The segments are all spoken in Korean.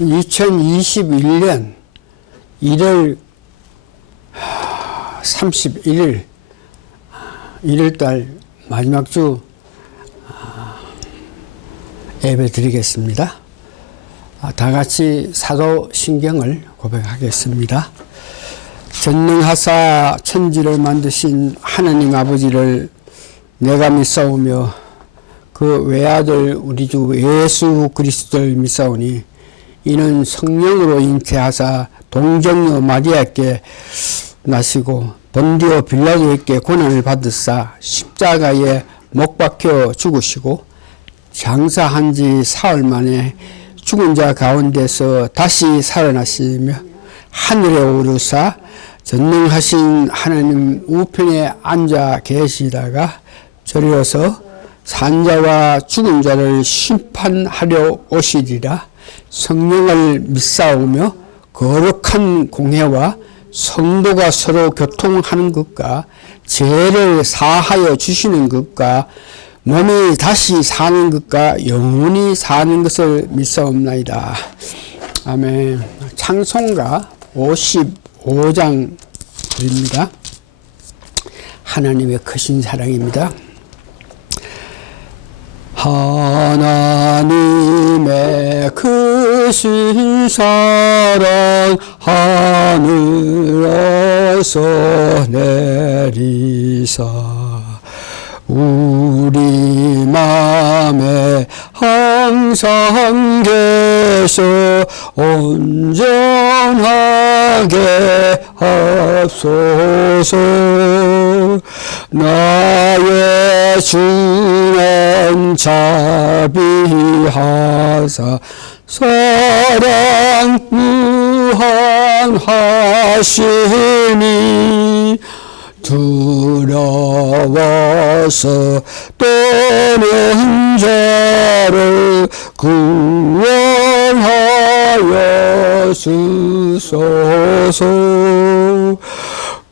2021년 1월 31일 일요일달 마지막 주 예배 드리겠습니다. 다 같이 사도신경을 고백하겠습니다. 전능하사 천지를 만드신 하나님 아버지를 내가 믿사오며 그 외아들 우리 주 예수 그리스도를 믿사오니 이는 성령으로 잉태하사 동정녀 마리아께 나시고 본디오 빌라도에게 고난을 받으사 십자가에 못 박혀 죽으시고 장사한 지 사흘 만에 죽은 자 가운데서 다시 살아나시며 하늘에 오르사 전능하신 하나님 우편에 앉아 계시다가 저리로서 산자와 죽은 자를 심판하려 오시리라. 성령을 믿사오며 거룩한 공회와 성도가 서로 교통하는 것과 죄를 사하여 주시는 것과 몸이 다시 사는 것과 영원히 사는 것을 믿사옵나이다. 아멘. 찬송가 55장 드립니다. 하나님의 크신 사랑입니다. 하나님의 크신 사랑 하늘에서 내리사 우리 맘에 항상 계셔 온전하게 합소서. 나의 주는 자비하사 사랑 무한하시니 두려워서 떠는 자를 구원하여 주소서.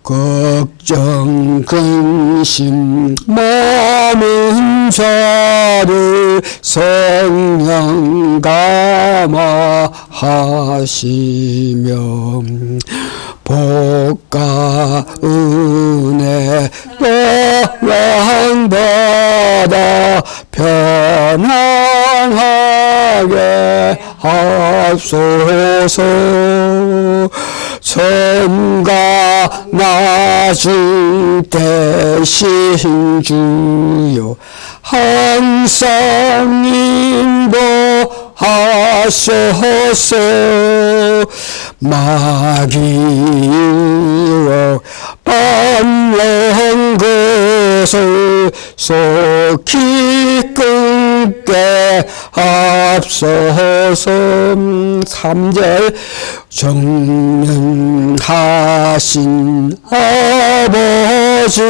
걱정 근심 많은 자를 성령 감화하시며 복과 은혜 영광받아 편안하게 합소서. 천가 나중 대신 주여 항상 인도하소서. 마귀 유혹 밟는 것을 속히 끊게 합소서. 3절 정능하신 아버지여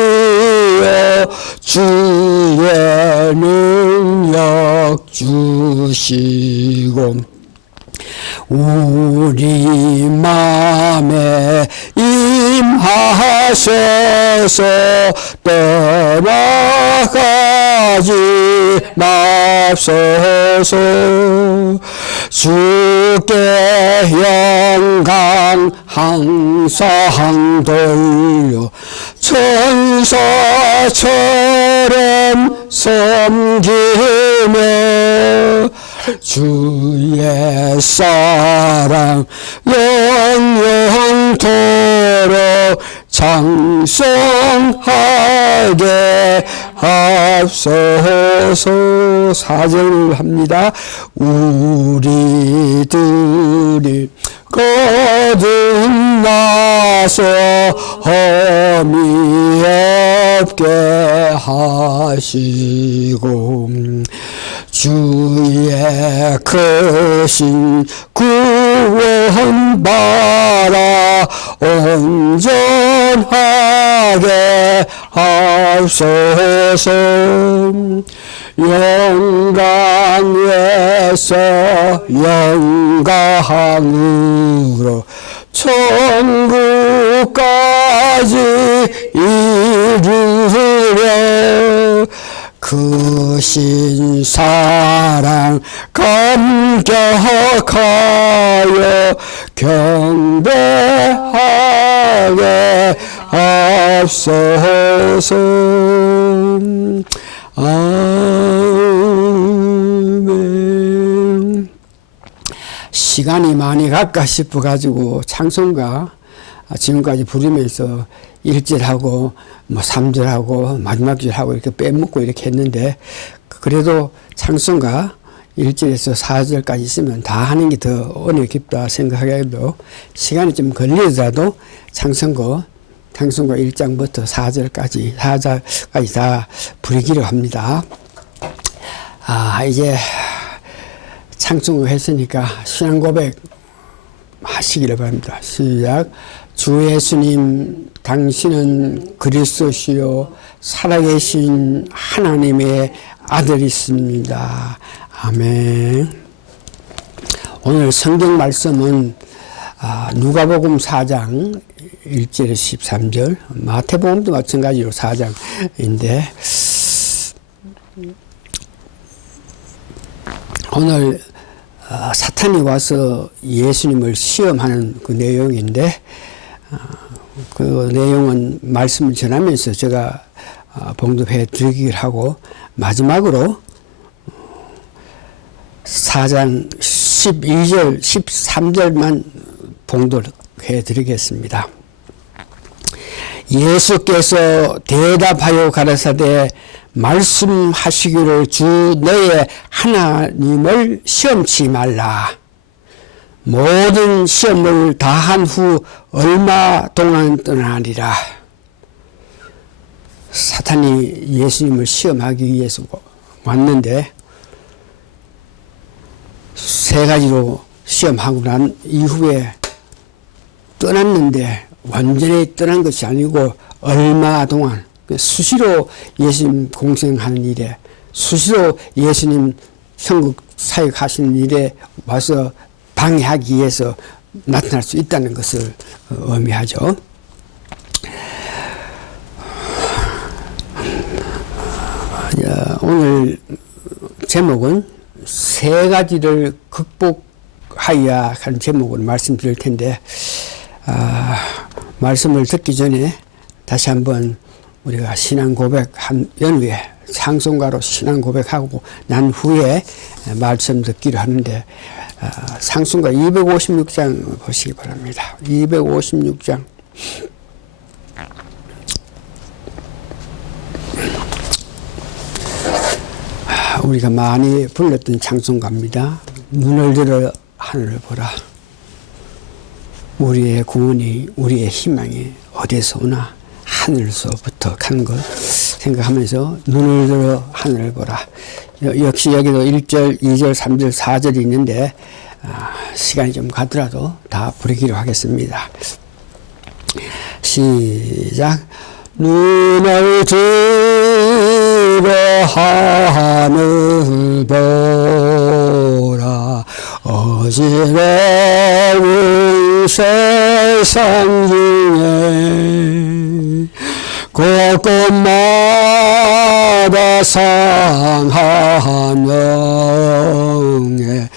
주의 능력 주시고 우리 맘에 임하셔서 떠나가지 맙소서. 주께 영광 항상 돌려 천사처럼 섬기며 주의 사랑 영영토록 장성하게 합소서. 4절을 합니다. 우리들이 거듭나서 험이 없게 하시고 주의 크신 구원 바라 온전하게 합소서. 영광에서 영광으로 천국까지 이르려 그 크신 사랑 감격하여 경배하게 앞서서 아멘. 시간이 많이 갈까 싶어 가지고 찬송가 지금까지 부르면서 1절하고 뭐 3절하고 마지막 절하고 이렇게 빼먹고 이렇게 했는데, 그래도 찬송가 1절에서 4절까지 있으면 다 하는 게 더 은혜 깊다 생각하게도 시간이 좀 걸리더라도 찬송가 1장부터 4절까지 다 부르기로 합니다. 이제 찬송을 했으니까 신앙 고백 하시기를 바랍니다. 시작. 주 예수님, 당신은 그리스도시요 살아계신 하나님의 아들이십니다. 아멘. 오늘 성경 말씀은 누가복음 4장 1절에서 13절, 마태복음도 마찬가지로 4장인데, 오늘 사탄이 와서 예수님을 시험하는 그 내용인데, 그 내용은 말씀을 전하면서 제가 봉독해 드리기를 하고, 마지막으로 4장 12절, 13절만 봉독해 드리겠습니다. 예수께서 대답하여 가라사대 말씀하시기를 주 너의 하나님을 시험치 말라. 모든 시험을 다한 후 얼마 동안 떠나리라. 사탄이 예수님을 시험하기 위해서 왔는데, 세 가지로 시험하고 난 이후에 떠났는데, 완전히 떠난 것이 아니고 얼마 동안 수시로 예수님 공생하는 일에, 수시로 예수님 천국 사역하시는 일에 와서 방해하기 위해서 나타날 수 있다는 것을 의미하죠. 오늘 제목은 세 가지를 극복하여야 하는 제목으로 말씀드릴 텐데, 말씀을 듣기 전에 다시 한번 우리가 신앙 고백한 연후에 찬송가로 신앙 고백하고 난 후에 말씀 듣기로 하는데, 찬송가 256장 보시기 바랍니다. 256장. 우리가 많이 불렀던 찬송가입니다. 눈을 들어 하늘을 보라. 우리의 구원이, 우리의 희망이 어디서 오나? 하늘에서부터 간 것 생각하면서 눈을 들어 하늘을 보라. 역시 여기도 1절, 2절, 3절, 4절이 있는데 시간이 좀 가더라도 다 부르기로 하겠습니다. 시작. 눈을 들어 하늘 보라. 어지러운 세상 중에 곳곳마다 상한 영의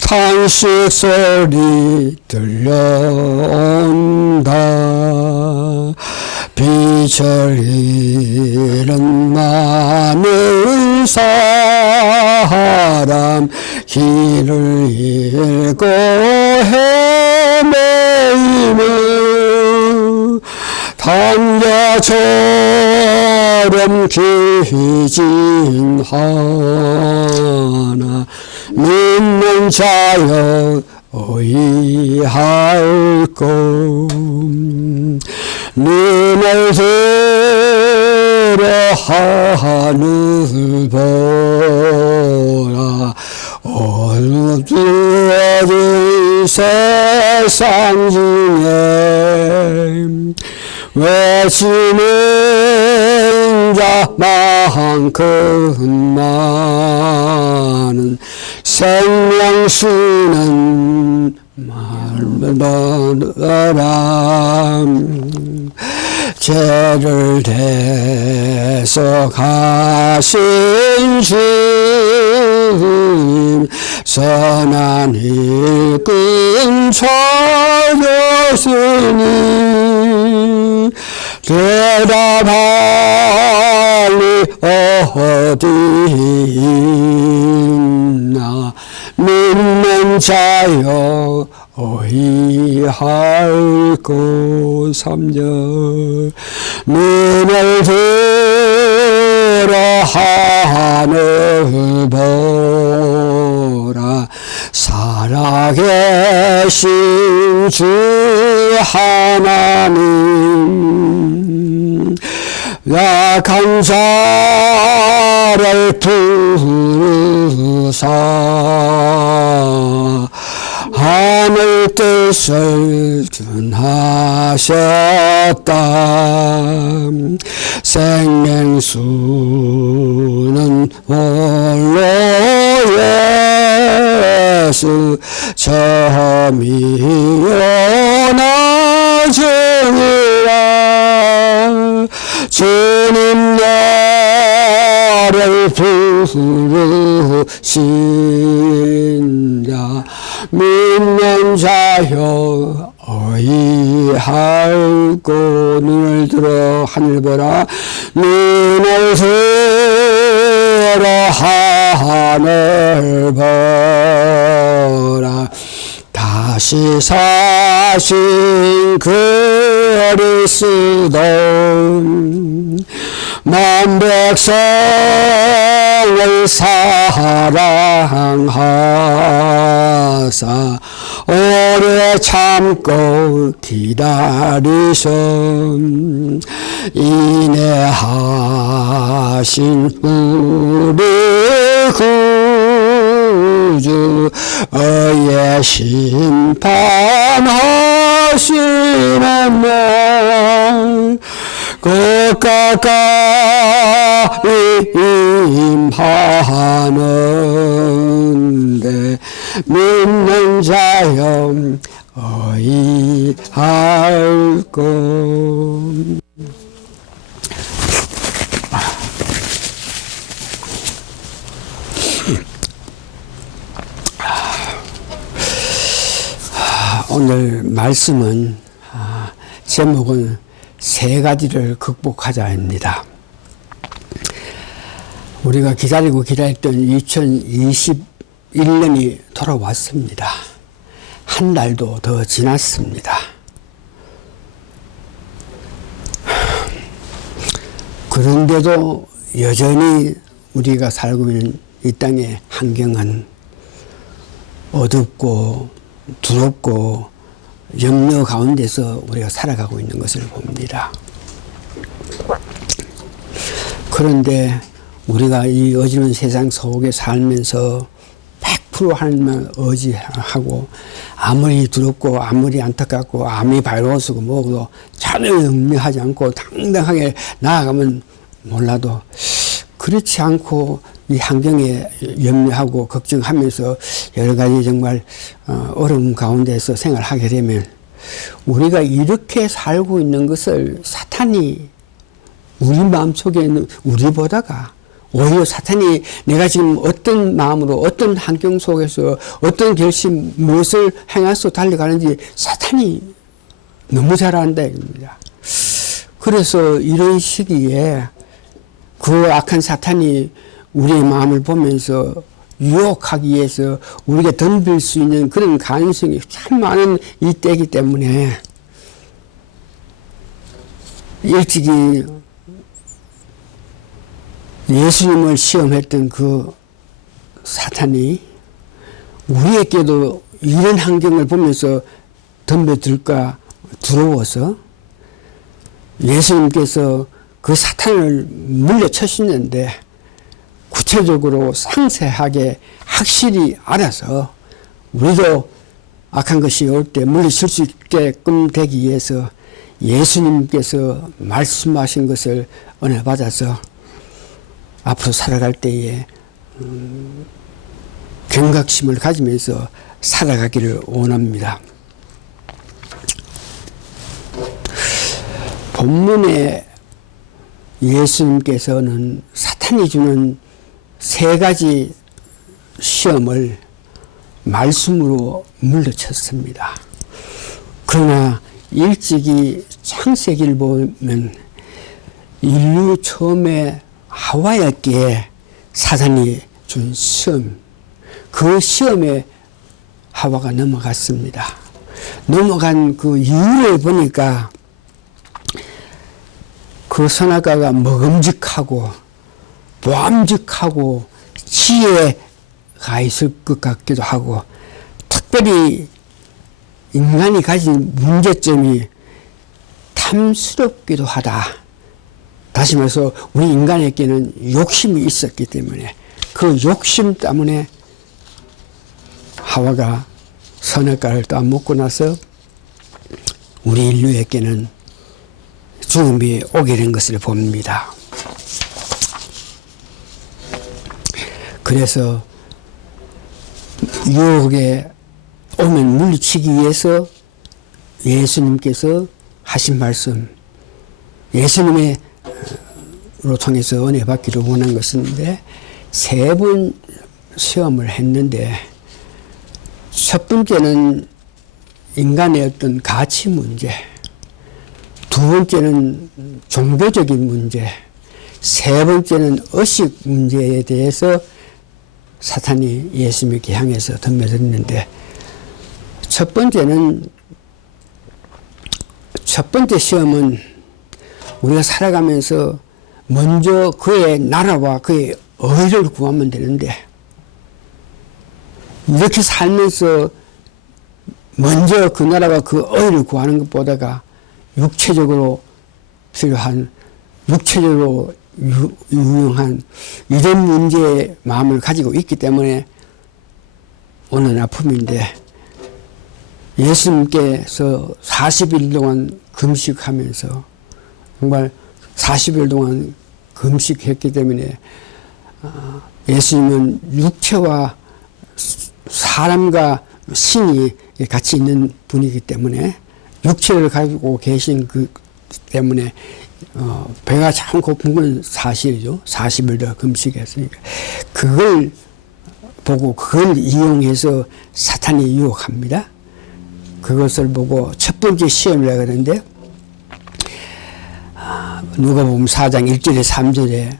탄식 소리 들려온다. 빛을 잃은 많은 사람 길을 잃고 헤매이며 단자처럼 기진하나 믿는 자여 의할꼬. 눈을 들어 하늘 보라. 어두워진 세상 중에 외치는 자만큼 많은 생명수는 말보다 죄를 대속하신 주님 선한 일꾼 찾았으니 대답할 리 어디 있나 믿는 자여 어이할꼬 3절 눈을 들어 하늘 보라 살아계신 주 하나님 약한 자를 부르사 하늘 뜻을 준하셨다. 생명수는 홀로 예수 처음이요 나중이라 주님 나를 부르신다. 믿는 자여 어이할꼬 눈을 들어 하늘 보라 눈을 들어 하늘 보라 다시 사신 그리스도 만 백성을 사랑하사 오래 참고 기다리셔 인내하신 우리 구주 의의 심판하시는 날 그 가까이 임하는데 믿는 자여 어이할꼬. 오늘 말씀은 제목은 세 가지를 극복하자입니다. 우리가 기다리고 기다렸던 2021년이 돌아왔습니다. 한 달도 더 지났습니다. 그런데도 여전히 우리가 살고 있는 이 땅의 환경은 어둡고 두렵고 염려 가운데서 우리가 살아가고 있는 것을 봅니다. 그런데 우리가 이 어지러운 세상 속에 살면서 100% 하나님만 의지하고 아무리 두렵고 아무리 안타깝고 아무리 바이러스고 뭐고 전혀 염려하지 않고 당당하게 나아가면 몰라도 그렇지 않고 이 환경에 염려하고 걱정하면서 여러 가지 정말 어려움 가운데서 생활하게 되면 우리가 이렇게 살고 있는 것을 사탄이 우리 마음속에 있는 우리보다가 오히려 사탄이 내가 지금 어떤 마음으로 어떤 환경 속에서 어떤 결심 무엇을 행해서 달려가는지 사탄이 너무 잘 안다 이겁니다. 그래서 이런 시기에 그 악한 사탄이 우리의 마음을 보면서 유혹하기 위해서 우리가 덤빌 수 있는 그런 가능성이 참 많은 이 때이기 때문에 일찍이 예수님을 시험했던 그 사탄이 우리에게도 이런 환경을 보면서 덤벼들까 두려워서 예수님께서 그 사탄을 물려쳐주셨는데 구체적으로 상세하게 확실히 알아서 우리도 악한 것이 올 때 물리칠 수 있게끔 되기 위해서 예수님께서 말씀하신 것을 은혜 받아서 앞으로 살아갈 때에 경각심을 가지면서 살아가기를 원합니다. 본문에 예수님께서는 사탄이 주는 세 가지 시험을 말씀으로 물리쳤습니다. 그러나 일찍이 창세기를 보면 인류 처음에 하와였기에 사탄이 준 시험, 그 시험에 하와가 넘어갔습니다. 넘어간 그 이유를 보니까 그 선악과가 먹음직하고 보암직하고 지혜가 있을 것 같기도 하고, 특별히 인간이 가진 문제점이 탐스럽기도 하다. 다시 말해서 우리 인간에게는 욕심이 있었기 때문에 그 욕심 때문에 하와가 선악과를 따먹고 나서 우리 인류에게는 죽음이 오게 된 것을 봅니다. 그래서 유혹에 오면 물리치기 위해서 예수님께서 하신 말씀, 예수님의 로 통해서 은혜 받기를 원한 것인데, 세 번 시험을 했는데, 첫 번째는 인간의 어떤 가치 문제, 두 번째는 종교적인 문제, 세 번째는 의식 문제에 대해서 사탄이 예수님께 향해서 덤벼들었는데, 첫 번째 시험은 우리가 살아가면서 먼저 그의 나라와 그의 의를 구하면 되는데, 이렇게 살면서 먼저 그 나라와 그 의를 구하는 것보다가 육체적으로 필요한, 육체적으로 유용한 이런 문제의 마음을 가지고 있기 때문에 오는 아픔인데, 예수님께서 40일 동안 금식하면서 정말 40일 동안 금식했기 때문에 예수님은 육체와 사람과 신이 같이 있는 분이기 때문에, 육체를 가지고 계신 그 때문에 배가 참 고픈 건 사실이죠. 40일 더 금식했으니까. 그걸 보고 그걸 이용해서 사탄이 유혹합니다. 그것을 보고 첫 번째 시험이라고 그러는데, 누가복음 4장 1절에 3절에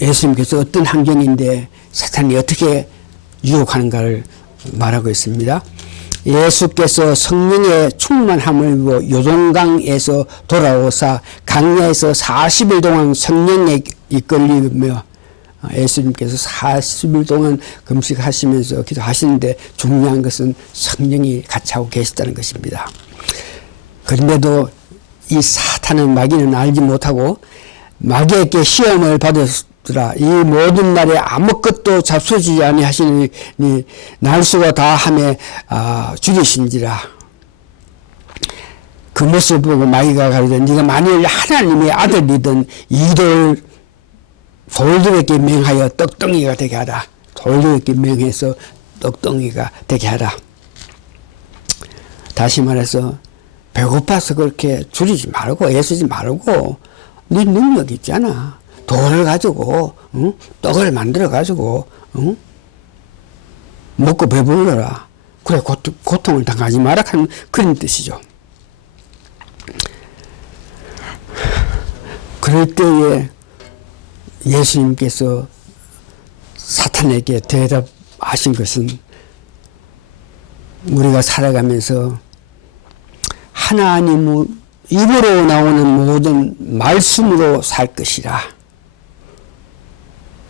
예수님께서 어떤 환경인데 사탄이 어떻게 유혹하는가를 말하고 있습니다. 예수께서 성령의 충만함을 입어 요동강에서 돌아오사 강야에서 40일 동안 성령에 이끌리며, 예수님께서 40일 동안 금식하시면서 기도하시는데 중요한 것은 성령이 같이 하고 계시다는 것입니다. 그런데도 이 사탄은, 마귀는 알지 못하고 마귀에게 시험을 받았더라. 이 모든 날에 아무것도 잡수지 아니하시니 날수가 다함에 죽이신지라. 그 모습을 보고 마귀가 가로되 네가 만일 하나님의 아들이든 이들 돌들에게 명하여 떡덩이가 되게 하라. 돌들에게 명해서 떡덩이가 되게 하라. 다시 말해서 배고파서 그렇게 줄이지 말고 애쓰지 말고 네 능력 있잖아. 돌을 가지고 떡을 만들어 가지고 먹고 배불러라. 그래 고통을 당하지 마라 하는 그런 뜻이죠. 그럴 때에 예수님께서 사탄에게 대답하신 것은, 우리가 살아가면서 하나님 입으로 나오는 모든 말씀으로 살 것이라.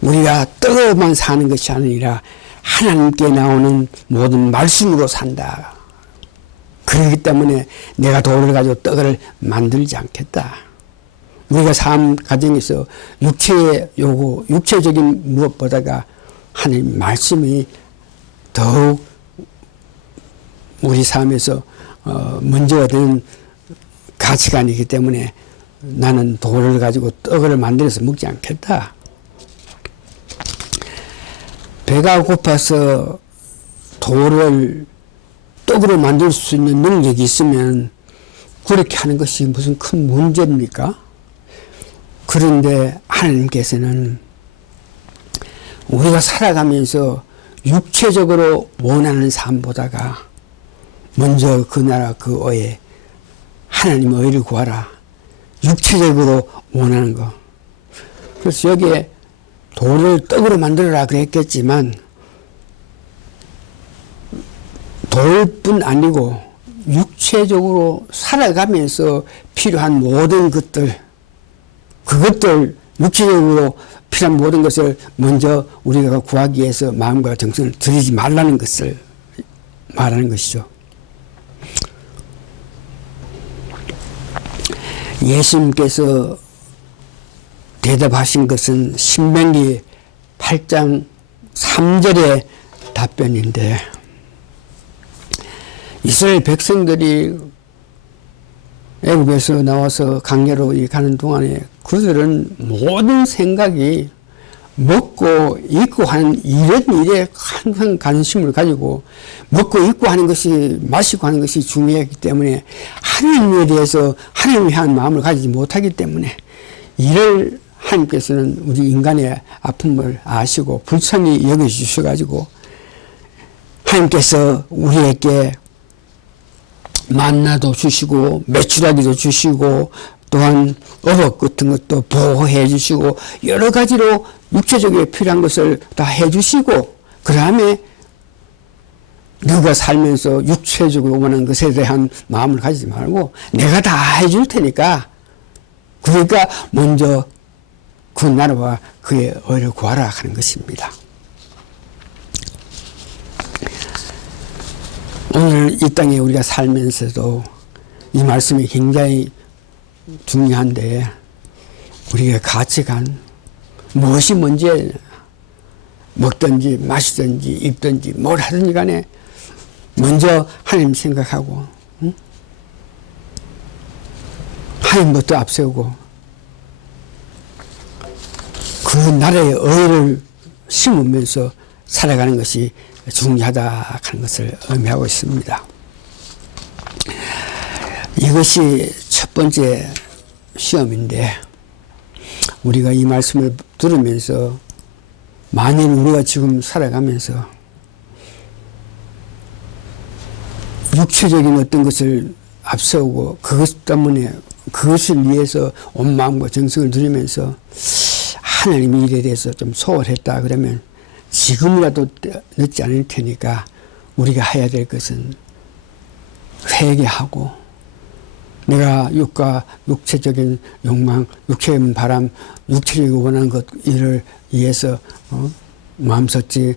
우리가 떡으로만 사는 것이 아니라 하나님께 나오는 모든 말씀으로 산다. 그렇기 때문에 내가 돌을 가지고 떡을 만들지 않겠다. 우리가 삶 과정에서 육체의 요구, 육체적인 무엇보다가 하나님 말씀이 더욱 우리 삶에서 먼저가 되는 가치관이기 때문에 나는 돌을 가지고 떡을 만들어서 먹지 않겠다. 배가 고파서 돌을 떡으로 만들 수 있는 능력이 있으면 그렇게 하는 것이 무슨 큰 문제입니까? 그런데 하나님께서는 우리가 살아가면서 육체적으로 원하는 삶보다가 먼저 그 나라 그 의에 하나님의 의를 구하라. 육체적으로 원하는 거. 그래서 여기에 돌을 떡으로 만들어라 그랬겠지만 돌뿐 아니고 육체적으로 살아가면서 필요한 모든 것들, 그것들 육체적으로 필요한 모든 것을 먼저 우리가 구하기 위해서 마음과 정성을 들이지 말라는 것을 말하는 것이죠. 예수님께서 대답하신 것은 신명기 8장 3절의 답변인데, 이스라엘 백성들이 애굽에서 나와서 강야로 가는 동안에 그들은 모든 생각이 먹고 입고 하는 이런 일에 항상 관심을 가지고 먹고 입고 하는 것이, 마시고 하는 것이 중요했기 때문에 하나님에 대해서 하나님을 향한 마음을 가지지 못하기 때문에 이를 하나님께서는 우리 인간의 아픔을 아시고 불쌍히 여겨주셔가지고 하나님께서 우리에게 만나도 주시고 메추라기도 주시고 또한 어복 같은 것도 보호해 주시고 여러 가지로 육체적으로 필요한 것을 다 해 주시고, 그 다음에 너가 살면서 육체적으로 원하는 것에 대한 마음을 가지지 말고 내가 다 해줄 테니까, 그러니까 먼저 그 나라와 그의 의를 구하라 하는 것입니다. 오늘 이 땅에 우리가 살면서도 이 말씀이 굉장히 중요한데, 우리의 가치관, 무엇이 문제냐, 먹든지 마시든지 입든지 뭘 하든지 간에 먼저 하나님 생각하고, 응? 하나님부터 앞세우고 그 나라의 의를 심으면서 살아가는 것이 중요하다 하는 것을 의미하고 있습니다. 이것이 첫 번째 시험인데, 우리가 이 말씀을 들으면서 만일 우리가 지금 살아가면서 육체적인 어떤 것을 앞세우고 그것 때문에 그것을 위해서 온 마음과 정성을 들이면서 하나님 일에 대해서 좀 소홀했다 그러면 지금이라도 늦지 않을 테니까 우리가 해야 될 것은 회개하고, 내가 육체적인 욕망, 육체적인 바람, 육체적으로 원하는 것 일을 위해서 마음속지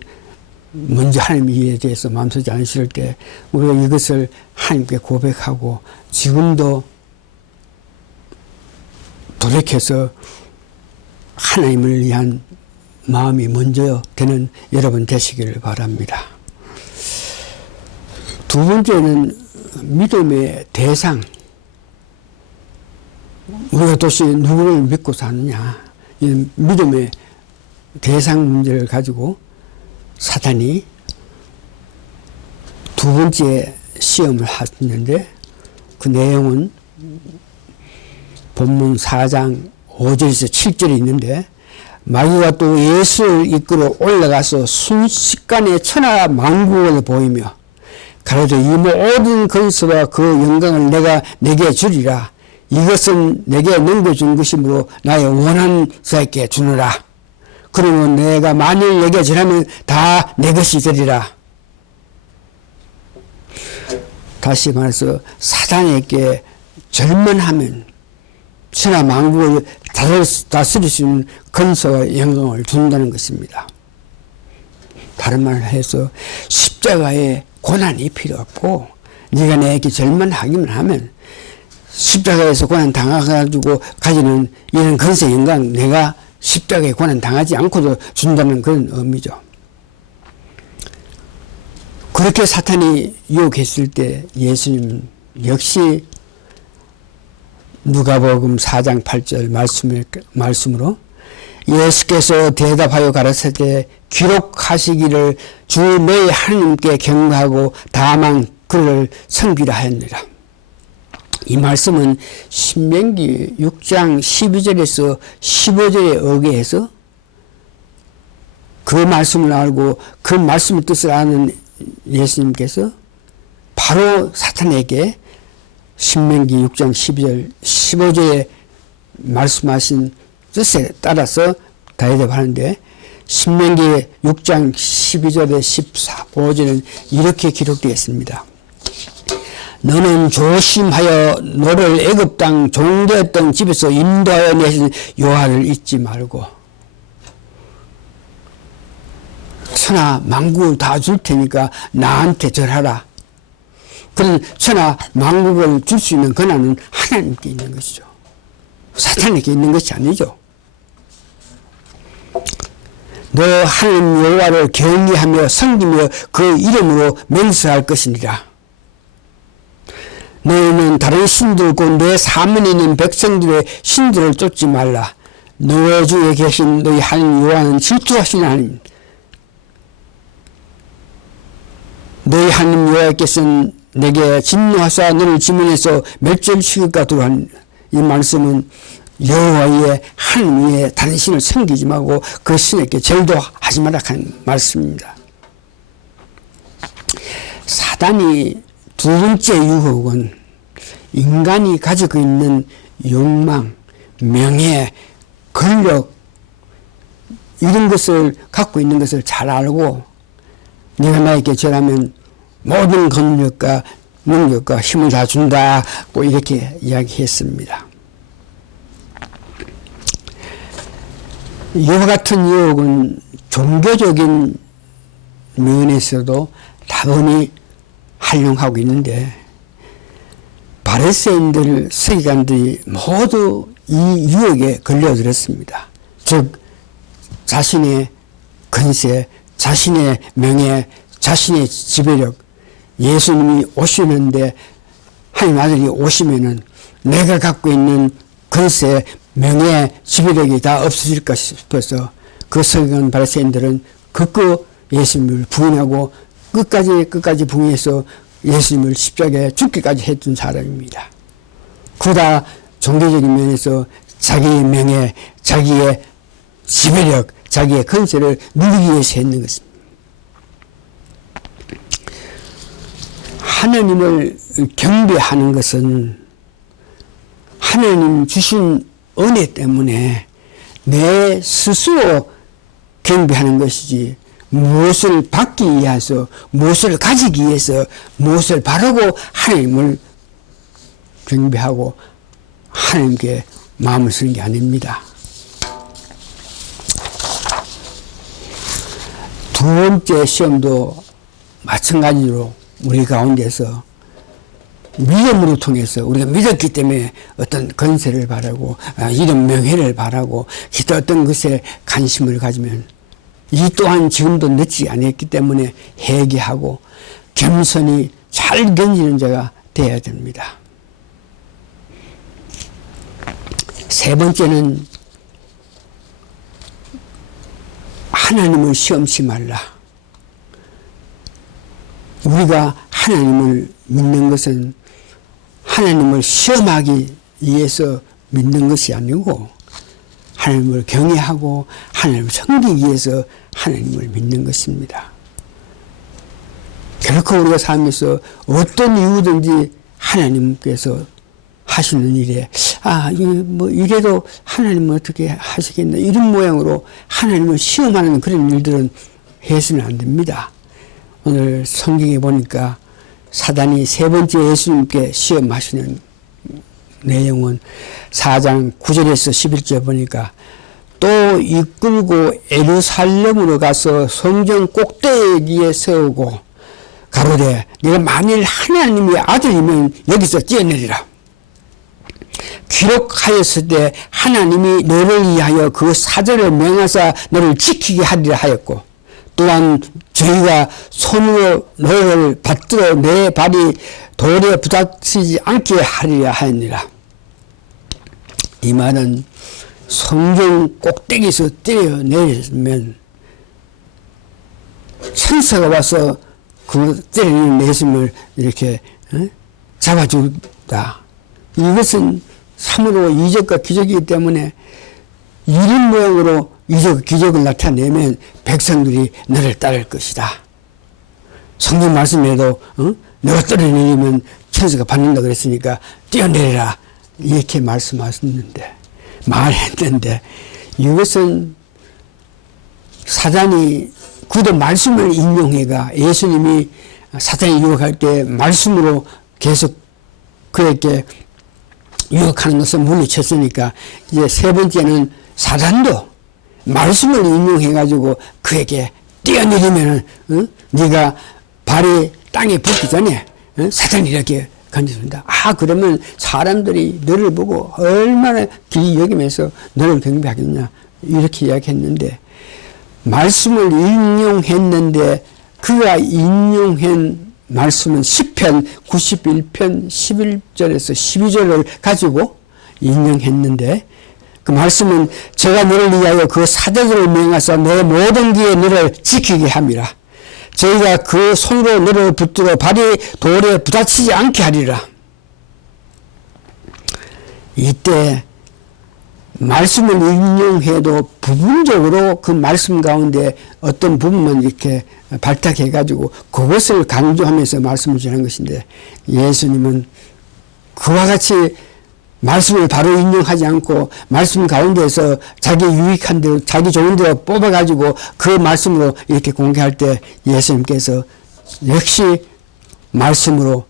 먼저 하나님 일에 대해서 마음속지 않으실 때 우리가 이것을 하나님께 고백하고 지금도 돌이켜서 하나님을 위한 마음이 먼저 되는 여러분 되시기를 바랍니다. 두 번째는 믿음의 대상. 우리가 도대체 누구를 믿고 사느냐, 이 믿음의 대상 문제를 가지고 사탄이 두 번째 시험을 하셨는데, 그 내용은 본문 4장 5절에서 7절이 있는데, 마귀가 또 예수를 이끌어 올라가서 순식간에 천하 만국을 보이며 가로되 이 모든 권세와 그 영광을 내가 내게 주리라. 이것은 내게 넘겨준 것이므로 나의 원하는 자에게 주느라. 그러면 내가 만일 내게 전하면 다 내 것이 되리라. 다시 말해서 사단에게 절만하면 천하 만국을 다스릴 수 있는 권세와 영광을 준다는 것입니다. 다른 말을 해서 십자가에 고난이 필요 없고, 네가 내게 절만하기만 하면 십자가에서 고난 당해가지고 가지는 이런 권세 영광 내가 십자가에 고난 당하지 않고도 준다는 그런 의미죠. 그렇게 사탄이 유혹했을 때 예수님 역시 누가복음 4장 8절 말씀으로 예수께서 대답하여 가라사대 기록하시기를 주 너희 하나님께 경배하고 다만 그를 섬기라 하였느니라. 이 말씀은 신명기 6장 12절에서 15절에 의거해서 그 말씀을 알고 그 말씀의 뜻을 아는 예수님께서 바로 사탄에게 신명기 6장 12절 15절에 말씀하신 뜻에 따라서 대답하는데, 신명기 6장 12절에 15절은 이렇게 기록되어 있습니다. 너는 조심하여 너를 애굽 땅 종되었던 집에서 인도하여 내신 여호와를 잊지 말고, 천하 만국을 다 줄 테니까 나한테 절하라. 그런 천하 만국을 줄 수 있는 권한은 하나님께 있는 것이죠. 사탄에게 있는 것이 아니죠. 너 하나님 여호와를 경외하며 섬기며 그 이름으로 맹세할 것이니라. 너희는 다른 신들 곧 내 사면에 있는 백성들의 신들을 쫓지 말라. 너희 중에 계신 너희 하나님 여호와는 질투하시는 하나님. 너희 하나님 여호와께서는 내게 진노하사 너를 지면에서 멸절시킬까 두한. 이 말씀은 여호와의 하나님의 다른 신을 섬기지 말고 그 신에게 절도 하지 말라 하는 말씀입니다. 사단이 두 번째 유혹은 인간이 가지고 있는 욕망, 명예, 권력 이런 것을 갖고 있는 것을 잘 알고, 네가 나에게 절하면 모든 권력과 능력과 힘을 다 준다고 이렇게 이야기했습니다. 이와 같은 유혹은 종교적인 면에서도 다분히 활용하고 있는데, 바리새인들, 서기관들이 모두 이 유혹에 걸려들었습니다. 즉 자신의 권세, 자신의 명예, 자신의 지배력, 예수님이 오시는데 하나님 아들이 오시면은 내가 갖고 있는 권세, 명예, 지배력이 다 없어질까 싶어서 그 서기관 바리새인들은 극구 예수님을 부인하고 끝까지 부인해서 예수님을 십자가에 죽기까지 했던 사람입니다. 그다 종교적인 면에서 자기의 명예, 자기의 지배력, 자기의 권세를 누리기 위해서 했는 것입니다. 하나님을 경배하는 것은 하나님 주신 은혜 때문에 내 스스로 경배하는 것이지, 무엇을 받기 위해서, 무엇을 가지기 위해서, 무엇을 바라고 하나님을 경배하고 하나님께 마음을 쓰는 게 아닙니다. 두 번째 시험도 마찬가지로 우리 가운데서 믿음으로 통해서, 우리가 믿었기 때문에 어떤 권세를 바라고 이런 명예를 바라고 기타 어떤 것에 관심을 가지면 이 또한 지금도 늦지 않았기 때문에 회개하고 겸손히 잘 견디는 자가 되어야 됩니다. 세 번째는 하나님을 시험치 말라. 우리가 하나님을 믿는 것은 하나님을 시험하기 위해서 믿는 것이 아니고, 하나님을 경외하고 하나님을 섬기기 위해서 하나님을 믿는 것입니다. 결코 우리가 삶에서 어떤 이유든지 하나님께서 하시는 일에 이래도 하나님은 어떻게 하시겠나 이런 모양으로 하나님을 시험하는 그런 일들은 해서는 안 됩니다. 오늘 성경에 보니까 사단이 세 번째 예수님께 시험하시는 내용은 4장 9절에서 11절 보니까, 또 이끌고 예루살렘으로 가서 성전 꼭대기에 세우고 가로되 네가 만일 하나님의 아들이면 여기서 뛰어내리라. 기록하였을 때 하나님이 너를 위하여 그 사절을 명하사 너를 지키게 하리라 하였고, 또한 저희가 손으로 너를 받들어 내 발이 돌에 부닥치지 않게 하리라 하였니라. 이 말은 성전 꼭대기에서 뛰어내리면 천사가 와서 그 때리는 예수님을 이렇게 잡아준다. 이것은 참으로 이적과 기적이기 때문에 이런 모양으로 이적, 기적을 나타내면 백성들이 너를 따를 것이다. 성경 말씀에도 너가 떨어내리면 천사가 받는다 그랬으니까 뛰어내리라 이렇게 말씀하셨는데 말했는데 이것은 사단이 그도 말씀을 인용해가 예수님이 사단이 유혹할 때 말씀으로 계속 그에게 유혹하는 것을 물리쳤으니까 이제 세 번째는 사단도 말씀을 인용해가지고 그에게 뛰어내리면은 네가 발이 땅에 붙기 전에 사단이 이렇게 건져준다. 그러면 사람들이 너를 보고 얼마나 길이 여기면서 너를 경배하겠냐 이렇게 이야기했는데 말씀을 인용했는데 그가 인용한 말씀은 시편 91편 11절에서 12절을 가지고 인용했는데 그 말씀은 제가 너를 위하여 그 사자들을 명하사 내 모든 길에 너를 지키게 함이라. 저희가 그 손으로 너를 붙들어 발이 돌에 부딪히지 않게 하리라. 이때 말씀을 인용해도 부분적으로 그 말씀 가운데 어떤 부분만 이렇게 발탁해가지고 그것을 강조하면서 말씀을 전한 것인데 예수님은 그와 같이 말씀을 바로 인용하지 않고 말씀 가운데에서 자기 유익한 대로 자기 좋은 대로 뽑아가지고 그 말씀으로 이렇게 공개할 때 예수님께서 역시 말씀으로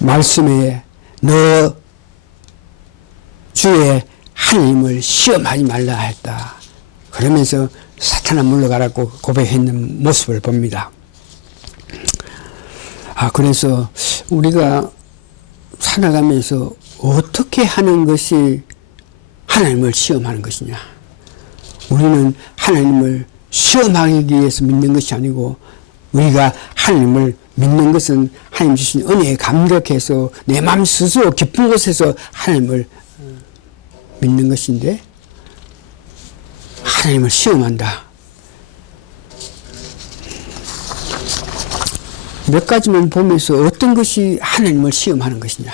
말씀에 너 주의 하나님을 시험하지 말라 했다. 그러면서 사탄아 물러가라고 고백했는 모습을 봅니다. 그래서 우리가 살아가면서 어떻게 하는 것이 하나님을 시험하는 것이냐. 우리는 하나님을 시험하기 위해서 믿는 것이 아니고 우리가 하나님을 믿는 것은 하나님 주신 은혜에 감격해서 내 마음 스스로 깊은 곳에서 하나님을 믿는 것인데 하나님을 시험한다. 몇 가지만 보면서 어떤 것이 하나님을 시험하는 것이냐.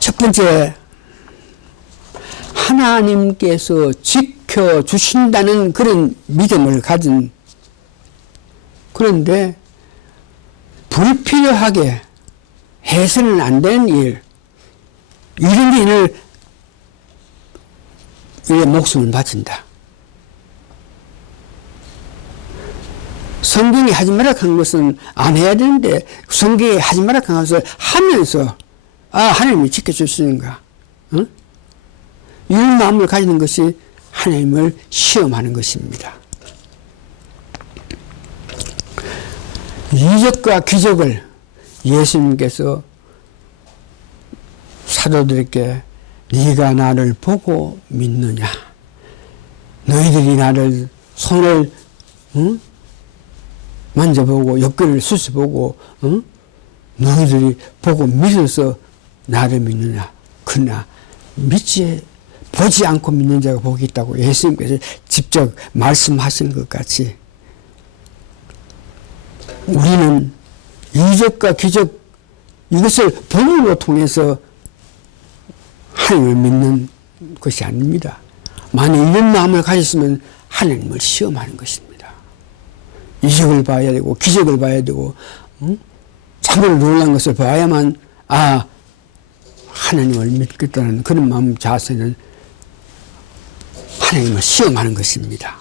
첫 번째, 하나님께서 지켜주신다는 그런 믿음을 가진 그런데 불필요하게 해서는 안 되는 일, 이런 일을 위해 목숨을 바친다. 성경이 하지 말라 한 것은 안 해야 되는데 성경이 하지 말라 한 것을 하면서 하나님이 지켜주시는가, 이런 마음을 가지는 것이 하나님을 시험하는 것입니다. 이적과 기적을 예수님께서 사도들에게 네가 나를 보고 믿느냐, 너희들이 나를 손을 만져보고 옆구리를 수습보고 너희들이 보고 믿어서 나를 믿느냐. 그러나 보지 않고 믿는 자가 복이 있다고 예수님께서 직접 말씀하신 것 같이 우리는 이적과 기적 이것을 본으로 통해서 하나님을 믿는 것이 아닙니다. 만약 이런 마음을 가졌으면 하나님을 시험하는 것입니다. 이적을 봐야 되고 기적을 봐야 되고 참으로 놀란 것을 봐야만 하나님을 믿겠다는 그런 마음 자세는 하나님을 시험하는 것입니다.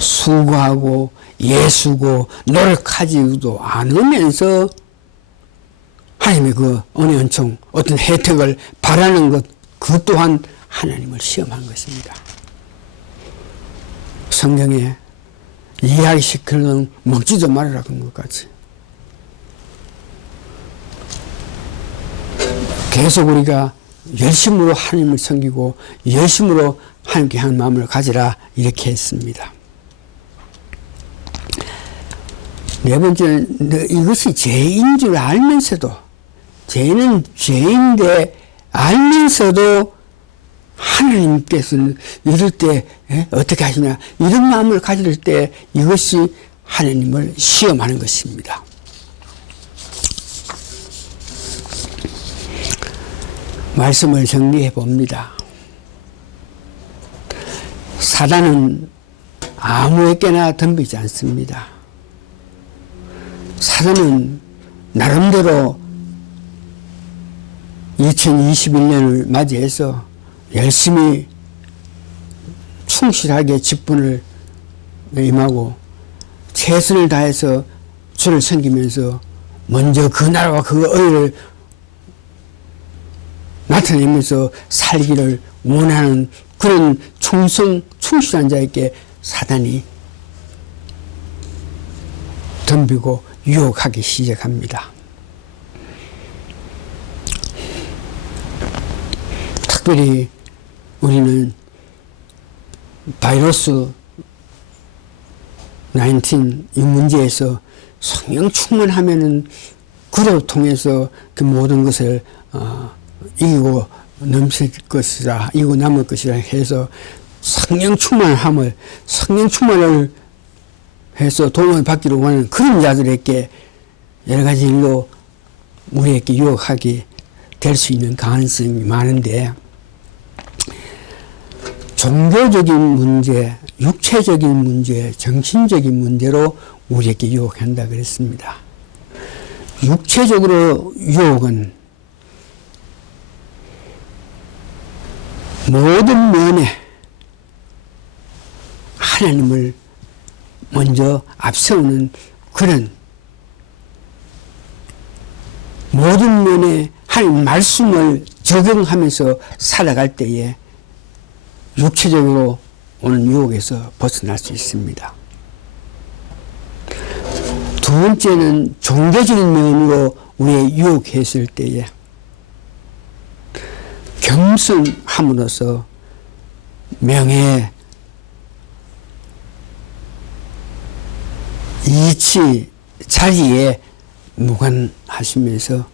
수고하고 예수고 노력하지도 않으면서 하나님의 그 은혜 은총 어떤 혜택을 바라는 것, 그 또한 하나님을 시험하는 것입니다. 성경에 이야기시키는 먹지도 말아라 그런 것까지 계속 우리가 열심으로 하나님을 섬기고 열심으로 하나님께 향한 마음을 가지라 이렇게 했습니다. 네 번째는 이것이 죄인 줄 알면서도 죄는 죄인데 알면서도 하나님께서는 이럴 때 어떻게 하시냐 이런 마음을 가질 때 이것이 하나님을 시험하는 것입니다. 말씀을 정리해 봅니다. 사단은 아무에게나 덤비지 않습니다. 사단은 나름대로 2021년을 맞이해서 열심히 충실하게 직분을 임하고 최선을 다해서 주를 섬기면서 먼저 그 나라와 그 의를 나타내면서 살기를 원하는 그런 충실한 자에게 사단이 덤비고 유혹하기 시작합니다. 특별히 우리는 바이러스 19 이 문제에서 성령 충만하면은 그로 통해서 그 모든 것을 이기고 넘칠 것이라 이기고 남을 것이라 해서 성령 충만을 해서 도움을 받기를 원하는 그런 자들에게 여러 가지 일로 우리에게 유혹하게 될 수 있는 가능성이 많은데 종교적인 문제, 육체적인 문제, 정신적인 문제로 우리에게 유혹한다 그랬습니다. 육체적으로 유혹은 모든 면에 하나님을 먼저 앞세우는 그런 모든 면에 하나님 말씀을 적용하면서 살아갈 때에 육체적으로 오는 유혹에서 벗어날 수 있습니다. 두 번째는 종교적인 면으로 우리의 유혹했을 때에 겸손함으로써 명예, 이치, 자리에 무관하시면서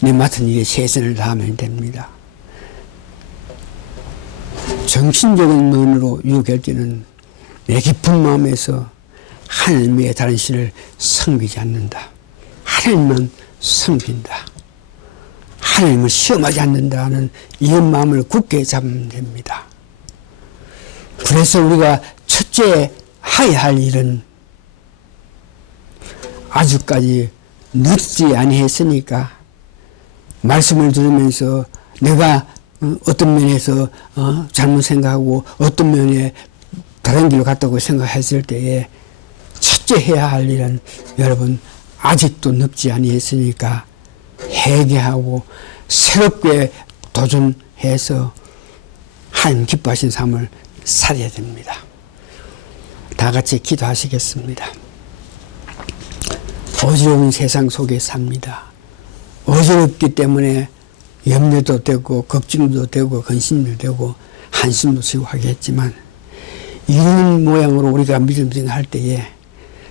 내 맡은 일에 최선을 다하면 됩니다. 정신적인 면으로 유혹할 때는 내 깊은 마음에서 하나님 외에 다른 신을 섬기지 않는다. 하나님만 섬긴다. 하나님을 시험하지 않는다는 이런 마음을 굳게 잡으면 됩니다. 그래서 우리가 첫째 해야 할 일은 아직까지 늦지 아니했으니까 말씀을 들으면서 내가 어떤 면에서 잘못 생각하고 어떤 면에 다른 길로 갔다고 생각했을 때에 첫째 해야 할 일은 여러분 아직도 늦지 아니했으니까 회개하고 새롭게 도전해서 하나님 기뻐하신 삶을 살아야 됩니다. 다 같이 기도하시겠습니다. 어지러운 세상 속에 삽니다. 어지럽기 때문에 염려도 되고 걱정도 되고 근심도 되고 한숨도 쉬고 하겠지만 이런 모양으로 우리가 믿음 생활할 때에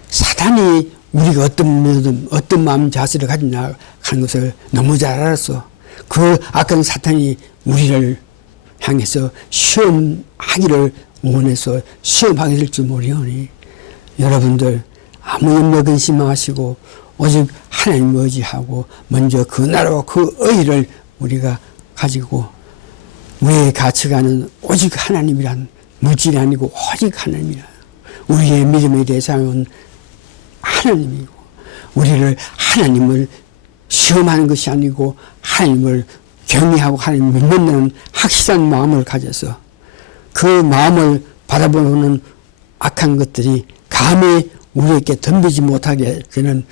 사단이 우리가 어떤 마음 자세를 가지나 하는 것을 너무 잘 알아서 그 악한 사탄이 우리를 향해서 시험하기를 원해서 시험하게 될 줄 모르니 여러분들 아무 염려 근심하시고 오직 하나님 의지하고 먼저 그 나라와 그 의를 우리가 가지고 우리의 가치관은 오직 하나님이란 물질이 아니고 오직 하나님이란 우리의 믿음의 대상은 하나님이고 우리를 하나님을 시험하는 것이 아니고 하나님을 경외하고 하나님을 믿는다는 확실한 마음을 가져서 그 마음을 바라보는 악한 것들이 감히 우리에게 덤비지 못하게 되는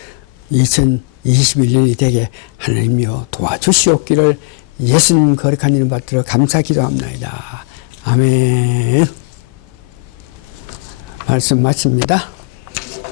2021년이 되게 하나님이여 도와주시옵기를 예수님 거룩한 이름 받들어 감사 기도합니다. 아멘. 말씀 마칩니다.